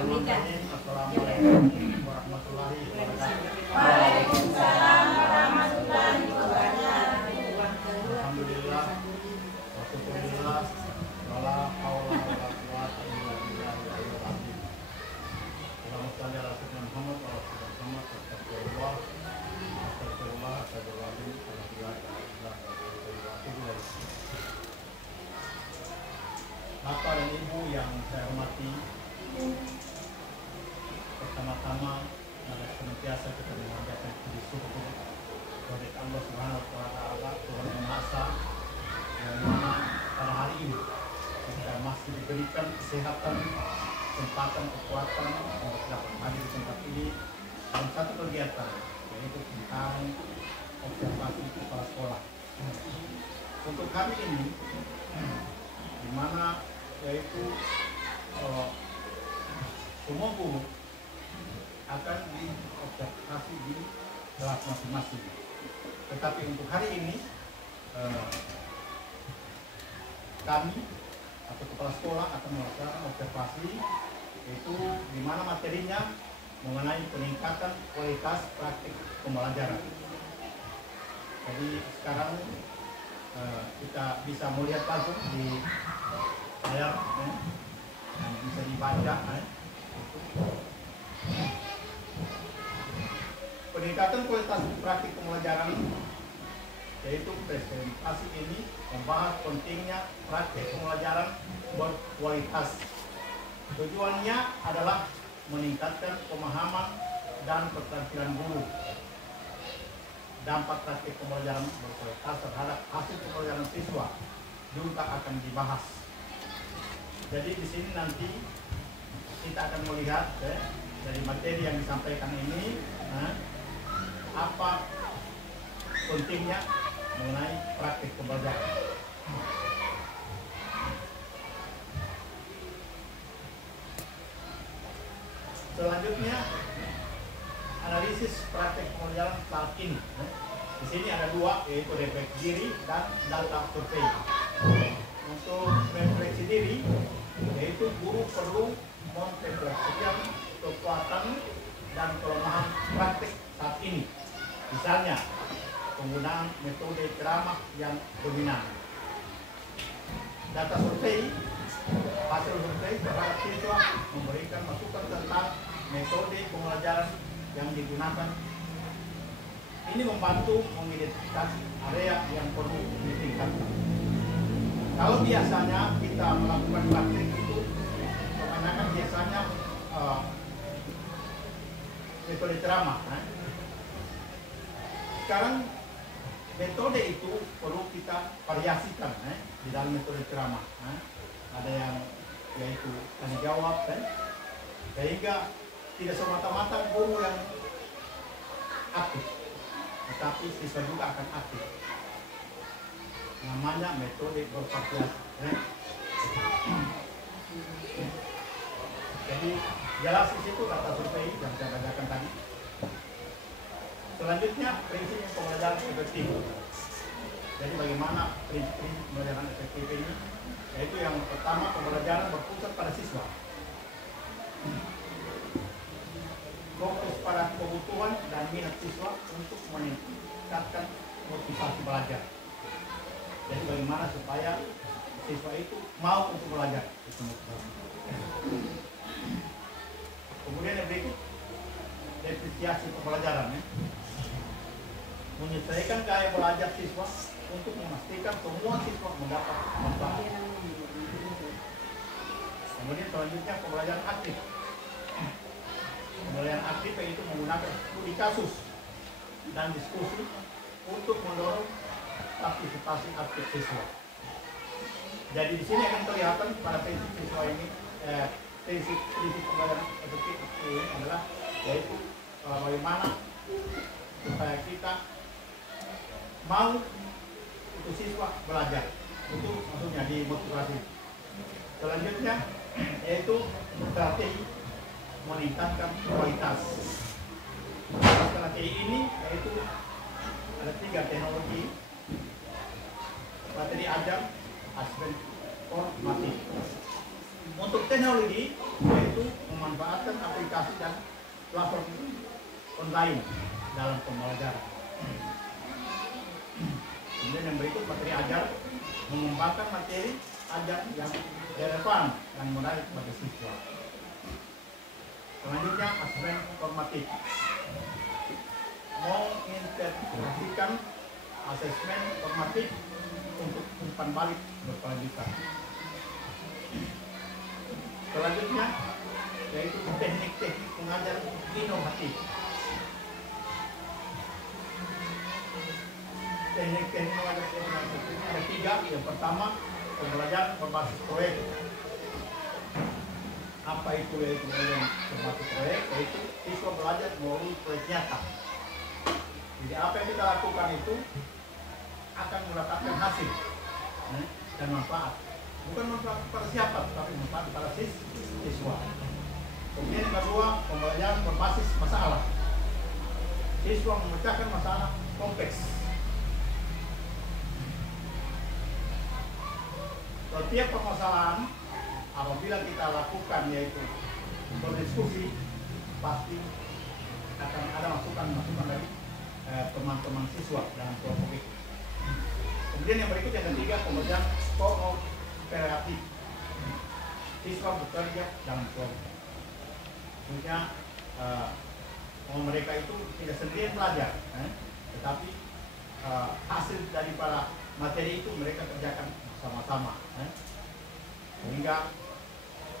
Assalamualaikum warahmatullahi wabarakatuh. Waalaikumsalam warahmatullahi wabarakatuh. Alhamdulillah, wasyukurillah, wala haula wala quwwata illa billahil azim. Allahumma shalli ala sayyidina Muhammad wa ala ali Muhammad. Astagfirullah, astagfirullah, astagfirullah. Bapak dan Ibu yang saya hormati, pertama-tama mari senantiasa kita memanjatkan puji syukur kepada Allah Subhanahu wa taala, Tuhan Yang Maha Esa, yang mana pada hari ini kita masih diberikan kesehatan, kesempatan, kekuatan untuk dapat hadir di tempat ini dalam satu kegiatan, yaitu tentang observasi kepala sekolah. Untuk hari ini, di mana yaitu semua guru akan diobservasi di kelas masing-masing. Tetapi untuk hari ini kami atau kepala sekolah akan melaksanakan observasi, yaitu di mana materinya mengenai peningkatan kualitas praktik pembelajaran. Jadi sekarang kita bisa melihat langsung di layar dan bisa dibaca. Peningkatan kualitas praktik pembelajaran, yaitu presentasi ini membahas pentingnya praktik pembelajaran berkualitas. Tujuannya adalah meningkatkan pemahaman dan keterampilan guru. Dampak praktik pembelajaran berkualitas terhadap hasil pembelajaran siswa juga akan dibahas. Jadi di sini nanti kita akan melihat dari materi yang disampaikan ini, apa pentingnya mengenai praktik pembelajaran. Selanjutnya, analisis praktik pembelajaran saat ini. Di sini ada dua, yaitu refleksi diri dan data survei. Untuk refleksi diri, yaitu guru perlu memperhatikan kekuatan dan kelemahan praktik saat ini. Misalnya, penggunaan metode ceramah yang dominan. Data survei, hasil survei terhadap siswa memberikan masukan tentang metode pembelajaran yang digunakan. Ini membantu mengidentifikasi area yang perlu ditingkatkan. Kalau biasanya kita melakukan praktik itu kebanyakan biasanya metode ceramah. Sekarang metode itu perlu kita variasikan di dalam metode ceramah. Ada yang yaitu tanya jawab, sehingga tidak semata-mata guru yang aktif, tetapi siswa juga akan aktif. Namanya metode bervariasi. Jadi jelas di situ data survei yang saya bacakan tadi. Selanjutnya, prinsip pembelajaran efektif. Jadi bagaimana prinsip pembelajaran efektif ini? Yaitu yang pertama, pembelajaran berpusat pada siswa. Fokus pada kebutuhan dan minat siswa untuk meningkatkan motivasi belajar. Jadi bagaimana supaya siswa itu mau untuk belajar. Kemudian yang berikut, depresiasi pembelajaran. Menyesuaikan gaya belajar siswa untuk memastikan semua siswa mendapat manfaat. Kemudian selanjutnya, pembelajaran aktif. Pembelajaran aktif yaitu menggunakan studi kasus dan diskusi untuk mendorong partisipasi aktif siswa. Jadi di sini akan kelihatan pada prinsip siswa ini, prinsip pembelajaran efektif ini adalah yaitu bagaimana supaya kita mau itu siswa belajar, itu maksudnya dimotivasi. Selanjutnya yaitu strategi meningkatkan kualitas. Strategi ini yaitu ada 3 teknologi: materi ajar, asesmen formatif. Untuk teknologi, yaitu memanfaatkan aplikasi dan platform online dalam pembelajaran. Kemudian yang berikut materi ajar, mengembangkan materi ajar yang relevan dan menarik bagi siswa. Selanjutnya asesmen formatif, mengintegrasikan asesmen formatif untuk umpan balik berkelanjutan. Selanjutnya yaitu teknik-teknik mengajar inovatif. Teknik-teknik mengajar inovatif ini ada 3. Yang pertama, pembelajaran berbasis proyek. Apa itu yaitu berbasis proyek? Yaitu siswa belajar melalui proyek nyata. Jadi apa yang kita lakukan itu akan mendatangkan hasil dan manfaat. Bukan manfaat pada siapa, tapi manfaat pada siswa. Kemudian yang kedua, pembelajaran berbasis masalah. Siswa memecahkan masalah kompleks. Setiap permasalahan apabila kita lakukan yaitu berdiskusi, pasti akan ada masukan dari teman-teman siswa dalam kelompok itu. Kemudian yang berikut yang ketiga, pembelajaran kooperatif. Siswa bekerja dalam kelompok. Maksudnya mereka itu tidak sendirian belajar, tetapi hasil daripada materi itu mereka kerjakan sama-sama. Sehingga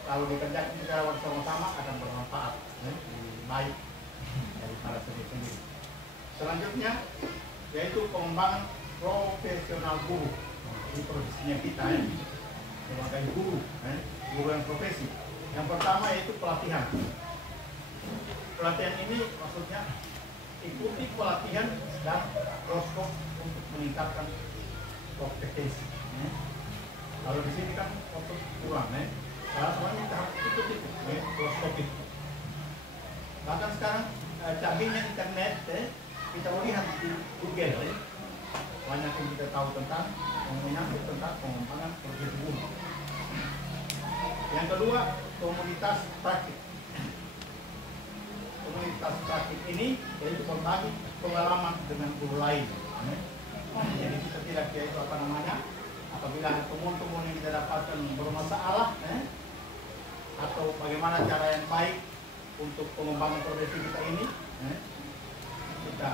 kalau dikerjakan secara bersama-sama akan bermanfaat, lebih baik daripada sendiri-sendiri. Selanjutnya yaitu pengembangan profesional guru. Ini profesinya kita sebagai guru yang profesi. Yang pertama yaitu pelatihan. Pelatihan ini maksudnya ikuti pelatihan dan workshop untuk meningkatkan kompetensi. Kalau di sini kan waktu kurang, karena semuanya kita harus ikuti workshop itu. Bahkan sekarang canggihnya internet, kita melihat di Google, banyak yang kita tahu tentang menyangkut tentang pengembangan profesi guru. Yang kedua, komunitas praktik. Komunitas praktik ini yaitu berbagi pengalaman dengan guru lain. Jadi kita tidak yaitu apabila ada temuan-temuan yang kita dapatkan bermasalah, atau bagaimana cara yang baik untuk pengembangan profesi kita ini, kita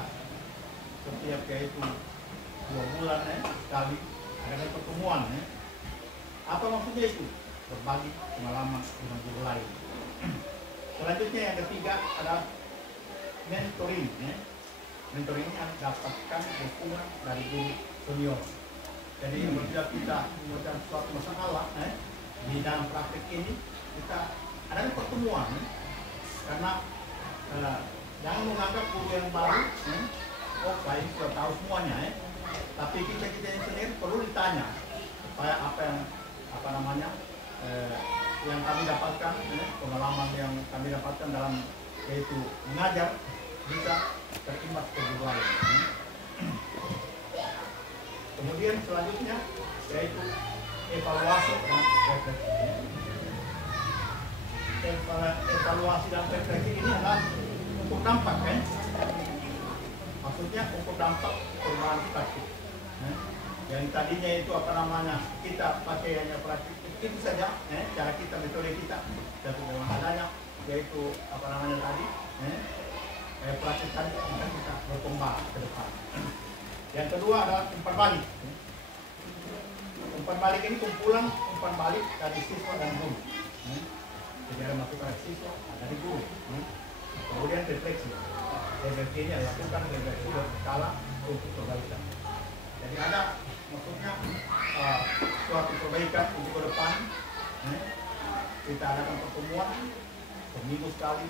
setiap yaitu 2 bulan sekali ada pertemuan. Apa maksudnya itu? Berbagi pengalaman dengan guru lain. Selanjutnya yang ketiga adalah mentoring. Mentoring ini dapatkan dukungan dari guru senior. Jadi apabila kita membuat suatu masalah di dalam praktik ini, kita ada pertemuan, karena jangan menganggap guru yang baru, saya sudah tahu semuanya, tapi kita yang sendiri perlu ditanya supaya yang kami dapatkan, pengalaman yang kami dapatkan dalam yaitu mengajar bisa terimbas ke guru lain. Kemudian selanjutnya yaitu evaluasi dan refleksi. Evaluasi dan refleksi ini adalah untuk dampak, maksudnya untuk dampak perubahan praktik. Yang tadinya itu kita pakai hanya praktik itu saja, cara kita, metode kita, tapi dengan adanya yaitu tadi, praktik tadi akan kita berkembang ke depan. Yang kedua adalah umpan balik. Umpan balik ini kumpulan umpan balik dari siswa dan guru. Jadi ada masukan dari siswa, dari guru. Kemudian refleksi. Refleksi ini lakukan refleksi berkala untuk perbaikan. Jadi ada maksudnya suatu perbaikan untuk ke depan. Kita adakan pertemuan seminggu sekali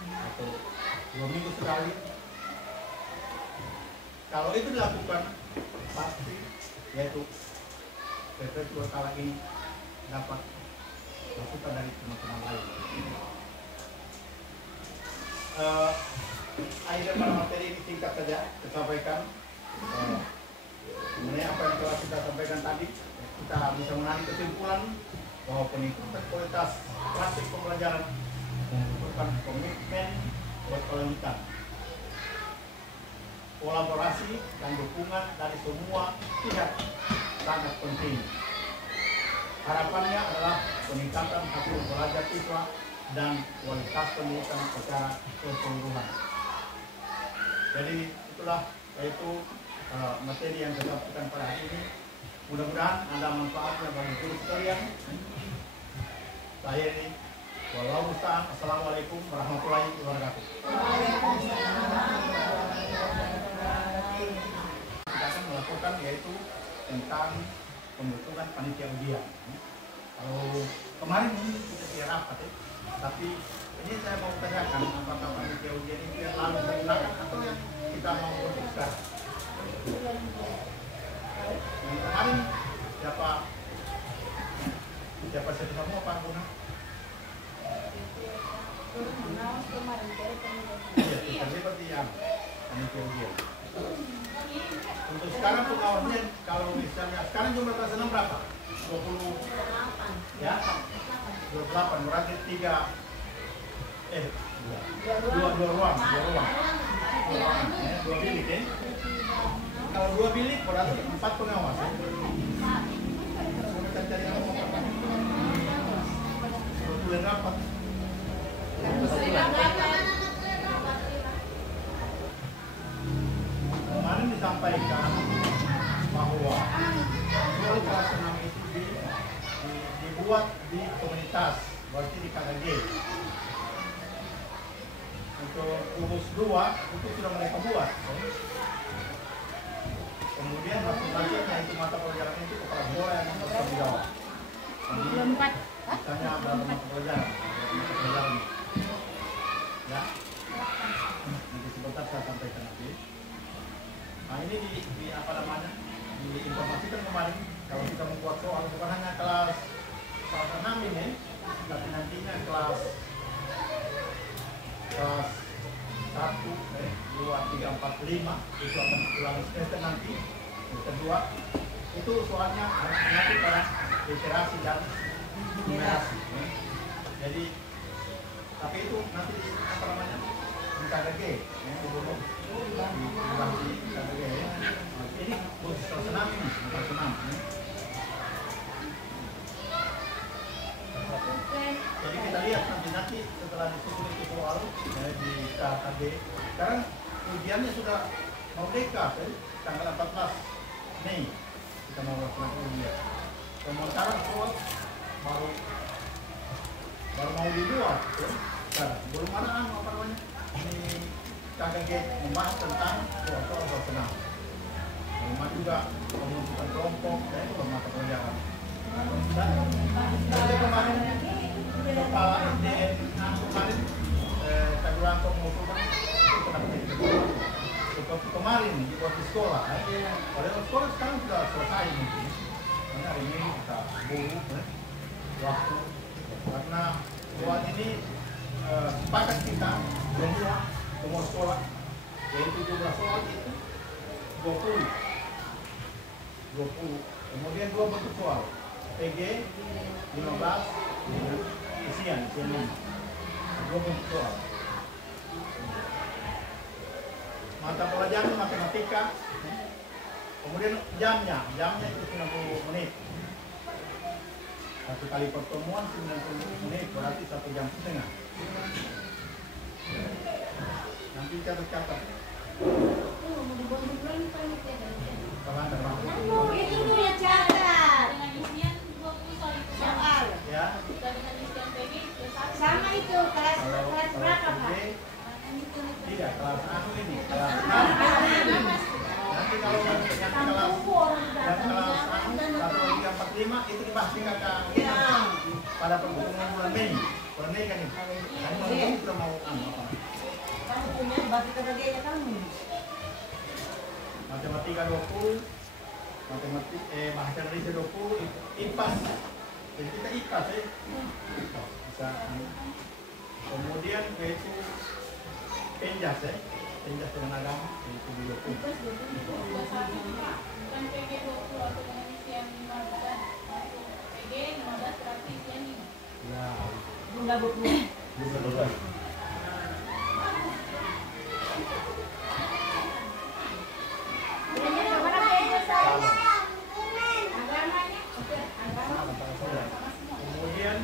atau 2 minggu sekali. Kalau itu dilakukan, pasti yaitu refleksi berkala ini dapat masukan dari teman-teman lain. Akhirnya pada materi ini singkat saja kita sampaikan. Mengenai apa yang telah kita sampaikan tadi, kita bisa menarik kesimpulan bahwa pengikutan kualitas praktik pembelajaran membutuhkan komitmen berkelanjutan, kolaborasi dan dukungan dari semua pihak sangat penting. Harapannya adalah peningkatan hasil belajar siswa dan kualitas pendidikan secara keseluruhan. Jadi itulah yaitu materi yang saya sampaikan pada hari ini. Mudah-mudahan ada manfaatnya bagi guru sekalian. Saya ini, wallahu a'lam. Assalamualaikum warahmatullahi wabarakatuh. Kita akan melakukan yaitu tentang pembentukan panitia ujian. Kalau kemarin ini kita tidak rapat, tapi ini saya mau tanyakan apakah panitia ujian itu yang lalu digunakan atau yang kita mau bentuk sekarang. Yang kemarin siapa semua Pak Guna? Iya, seperti yang panitia ujian. Untuk sekarang pengawasnya kalau misalnya sekarang jumlah kelas 6 berapa? 20 ya? 28 berarti 2 ruang. 2 bilik ya. Kalau 2 bilik berarti 4 pengawas ya. Kita cari yang mau apa? Bulan rapat. Kemarin disampaikan bahwa soal kelas 6 itu dibuat di komunitas, berarti di KKG. Untuk kursus 2 itu sudah mereka buat. Kemudian masing-masingnya itu mata pelajaran itu kepala sekolah yang bertanggung jawab. Misalnya berapa mata pelajaran? Ya. Nanti sebentar saya sampaikan nanti. Nah ini di apa namanya? Diinformasikan kemarin kalau kita membuat soal bukan hanya kelas 6 ini, tapi nantinya kelas 1, 2, 3, 4, 5 itu akan ulang semester nanti. Yang kedua itu soalnya nanti pada literasi dan numerasi. Jadi tapi itu nanti apa namanya di KKG ya, di KKG ya. Ini khusus senam ini bukan senam ya. Jadi kita lihat nanti setelah disusun itu soal ya, di KKG. Sekarang ujiannya sudah merdeka tanggal 14 Mei kita mau lakukan ujian. Sementara soal baru mau dibuat ya. Belum ada apa namanya ini KKG membahas tentang soal senam. Belum juga pembentukan kelompok dan mata pelajaran. Dan kemarin kepala SDN kemarin Tagurangko mengusulkan seperti kemarin dibuat di sekolah. Padahal sekolah sekarang sudah selesai mungkin. Karena hari ini kita buru waktu karena buat ini sepakat kita semua sekolah yaitu jumlah soal itu 20. Kemudian 2 bentuk soal PG 15 isian 2 bentuk soal. Mata pelajaran matematika. Kemudian jamnya itu 90 menit. Satu kali pertemuan 90 menit berarti 1 jam setengah. Nanti catat. Itu dia catat. Soal. Ya. Sama itu kelas berapa Pak? Tidak, kelas anu ini kelas 6. Nanti kalau yang kelas anu 1, 2, 3, 4, 5 itu dibahas di KKG pada pertemuan bulan Mei. Bulan Mei kan ini. Kamu sudah mau apa? Kamu punya bagi KKG-nya kamu. Matematika 20, bahasa Indonesia 20, IPAS. Jadi kita IPAS ya. Bisa. Kemudian yaitu penjas ya. Penjas dengan agama yaitu 20. Ya. Bunda buku. Kemudian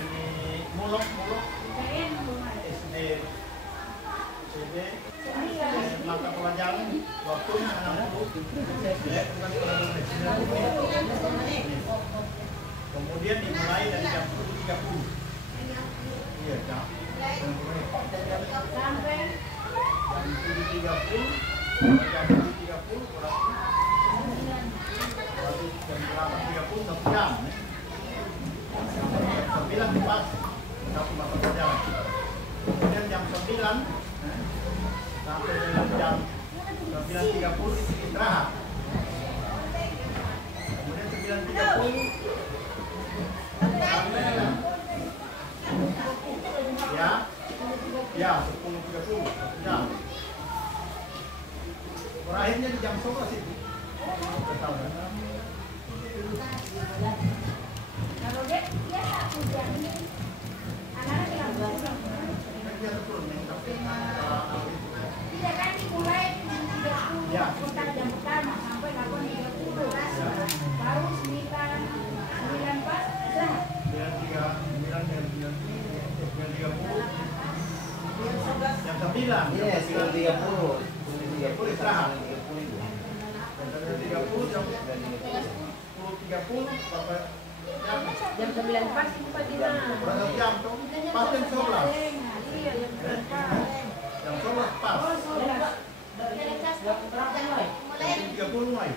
ini muluk SD mata pelajaran waktunya 60 ya, bukan 90. Kemudian dimulai dari jam 7.30. Iya, jam Sampai jam 7.30 jam 7.30 berarti jam 8.30 1 jam. Jam 9 pas satu mata pelajaran. Kemudian jam 9 sampai dengan jam 9.30 istirahat. Kemudian 9.30 ya 10.30 1 jam. Berakhirnya di jam 11 itu. kalau dia hujan. Anak-anak yang tidak kan dimulai Ya. jam pertama sampai 8.30. Baru 9 pas istirahat. 9.30 jam 9. Iya, 9.30. 9.30 istirahat. Jam 10.30 jam 10.30 sampai Jam 9 pas buka di mana? berapa jam tuh? Pas jam 11. Iya, jam 9 pas. Jam 11 pas. Jam 30 mulai.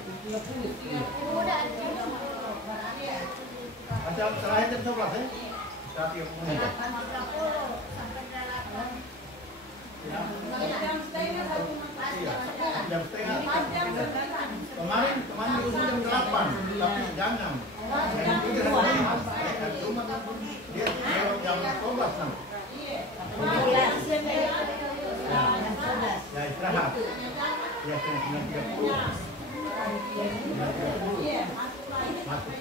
Macam terakhir jam 11 ya? Jam 30 menit. Ya. Iya. Jam setengah. Kemarin itu jam 8, tapi jangan. Yang itu jam 5. Cuma dia jam 12 nanti. Ya istirahat. Ya 9.30. Masuk.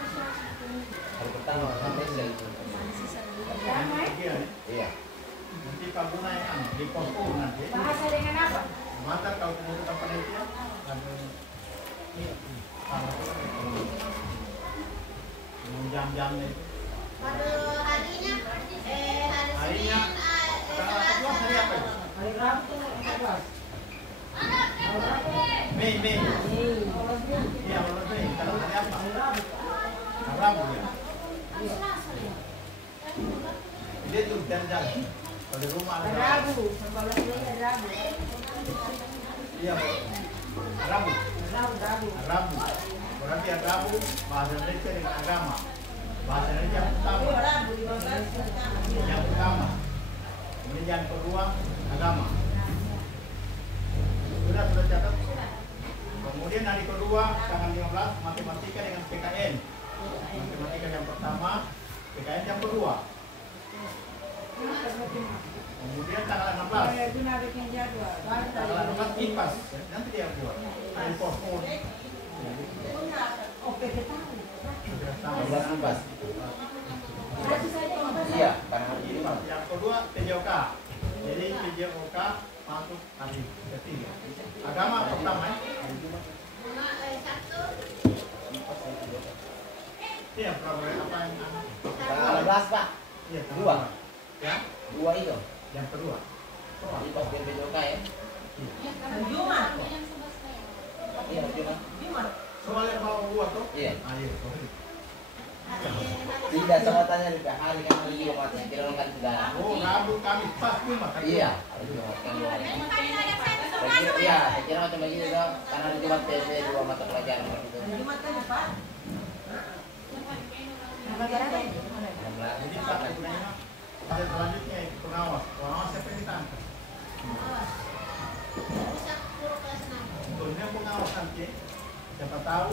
Hari pertama sampai selesai. Iya. Nanti kamu naik di posko nanti. Bahasa dengan apa? Maka kalau kemudian panitia dan jam-jamnya itu. Pada harinya, Harinya tanggal 14 hari apa itu? Hari Rabu 14. Mei. Iya, kalau Mei. Tanggal hari apa? Rabu ya. Dia tuh jalan-jalan. Kalau di rumah ada Rabu, 14 hari Rabu. Iya, Rabu. Rabu. Berarti Rabu bahasa Indonesia dengan agama. Bahasa Indonesia yang pertama. Yang pertama. Kemudian yang kedua agama. Sudah catat. Kemudian hari kedua tanggal 15 matematika dengan PKN. Matematika yang pertama, PKN yang kedua. Kemudian tanggal 16. Tanggal 16 IPAS. Nanti dia buat. Hari posko. Oke, kita tahu. 15. Iya, karena hari ini Mas. Yang kedua PJOK. Jadi PJOK masuk hari ketiga. Agama pertama ya. Iya, program apa yang Tanggal 16, Pak. Iya, Dua. Ya, 2 itu. yang kedua. Jadi pas BPJK ya. Jumat. Iya, Jumat. Soal yang mau buat tuh? Iya. Ayo. Tidak sama tanya juga hari kan hari Jumat ya. Kira kan sudah. Oh, Rabu Kamis pas Jumat. Iya, hari Jumat kan 2 hari. Saya kira macam begitu tuh. Karena hari Jumat PP 2 mata pelajaran gitu. Jumat kan Pak? Jadi Pak sebenarnya pada selanjutnya itu pengawas. Pengawas siapa yang ditangkap? Sebetulnya pengawas nanti siapa tahu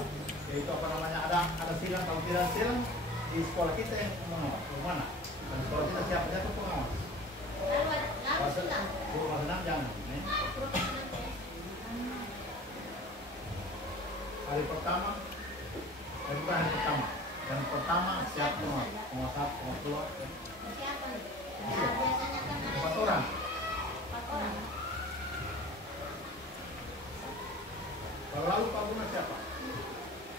yaitu apa namanya ada silang kalau tidak silang di sekolah kita yang mengawas mana dan sekolah kita siapanya itu pengawas. Guru senang jangan. hari pertama, bukan hari pertama. Yang pertama siap semua, penguasa, penguasa. Siapa nih? Ya, biasanya kan ada 4 orang. 4 orang. Kalau lalu Pak Guna siapa?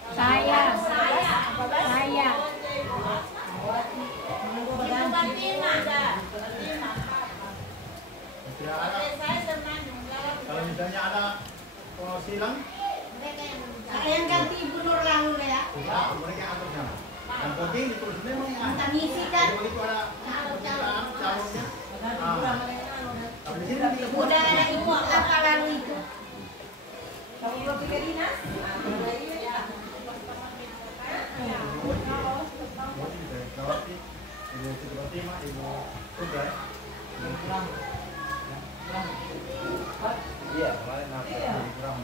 Saya. Tidak ada. Kalau misalnya ada silang, Mereka yang Saya yang ganti Ibu Nur lalu ya. tidak, mereka yang atur sana. Yang penting ditulis memang yang ada. Kita ngisi kan. Jadi begitu ada permintaan calonnya. Tapi di sini kita buat. Udah ada Ibu apa lalu itu? Kamu belum pilih dinas? Ibu Fatima, Ibu Suga, Ibu Ram. Iya, kemarin aku. Ibu Ram.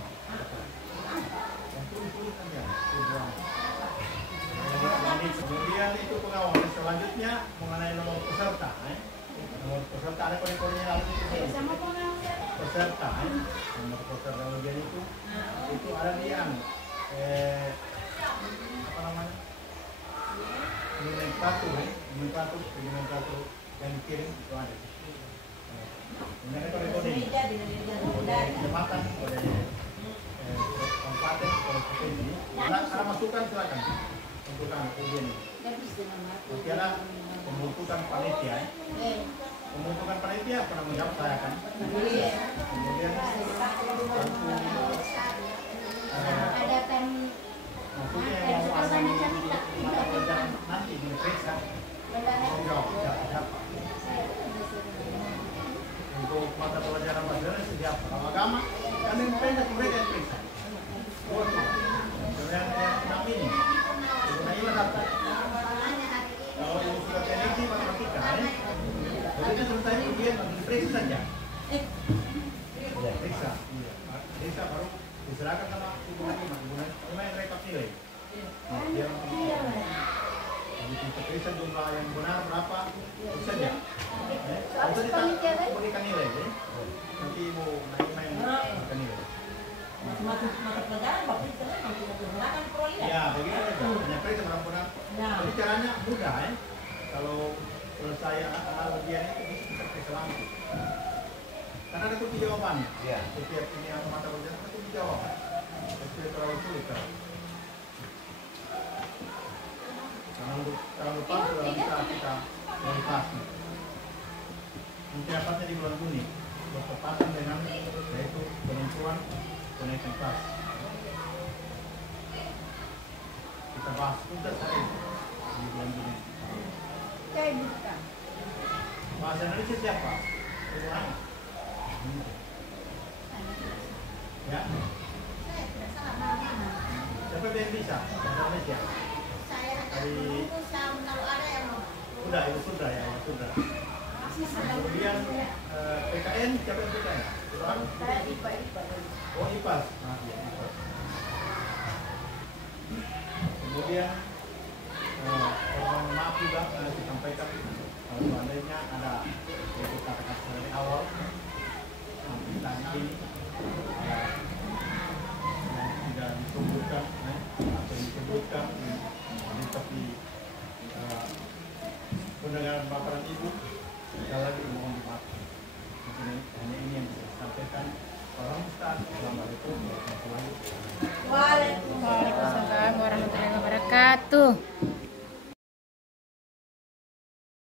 Yang tulis kan ya, Ibu Ram. Kemudian itu pengawasan selanjutnya mengenai nomor peserta. Nomor peserta ada kode-kodenya lalu itu. Peserta, nomor peserta bagian itu ada di apa namanya? Nomenklatur yang dikirim itu ada. Ini ada kode-kode. Kode kecamatan, kode kabupaten, kode provinsi. Ada masukan silakan untuk ujian ini. Nanti ada pembentukan panitia. Pembentukan panitia pernah menjawab saya kan. Kemudian Ada kan maksudnya yang mau ada di mata pelajaran nanti diperiksa. Jawab siapa. Untuk mata pelajaran pelajaran setiap agama kan yang pendek mereka yang periksa. Yang 6 ini. Nah, ini satu. Kalau ibu sudah teknik matematika, jadi selesai ujian diperiksa saja. Periksa, periksa baru diserahkan sama ibu Halimah. Ibu Halimah yang rekap nilai. Dia jadi periksa jumlah yang benar berapa itu saja. Itu diberikan nilai, nanti ibu Halimah yang berikan nilai. mata pelajaran waktu itu kan menggunakan proyek. Ya, begitu aja. Hanya periksa benar-benar. Jadi caranya mudah ya. Kalau selesai ujian itu bisa kita periksa langsung. Karena ada kunci jawabannya. Iya. Setiap ini atau mata pelajaran ada kunci jawaban. Jadi tidak terlalu sulit kan. Karena untuk tahun depan sudah bisa kita kualitas. Nanti dapatnya di bulan Juni. Bertepatan dengan yaitu penentuan kenaikan kelas. Kita bahas tuntas hari ini di bulan Juni. Saya bukan. Bahasa Indonesia siapa? Ibu Ana. Ya. saya tidak salah mana. Siapa yang bisa bahasa Indonesia? Saya Dari kalau ada yang mau. sudah, itu sudah ya, itu sudah. Kemudian PKN siapa yang PKN? Ibu Ana? Saya IPA. Oh IPAS. Nah, iya, IPAS. Kemudian mohon maaf juga disampaikan kalau seandainya ada yang kita katakan dari awal kita ini yang tidak disebutkan atau disebutkan seperti pendengaran paparan ibu sekali lagi mohon dimaafkan. Mungkin hanya ini yang bisa disampaikan. Salam Ustaz. Assalamualaikum warahmatullahi wabarakatuh. Waalaikumsalam. Waalaikumsalam warahmatullahi wabarakatuh.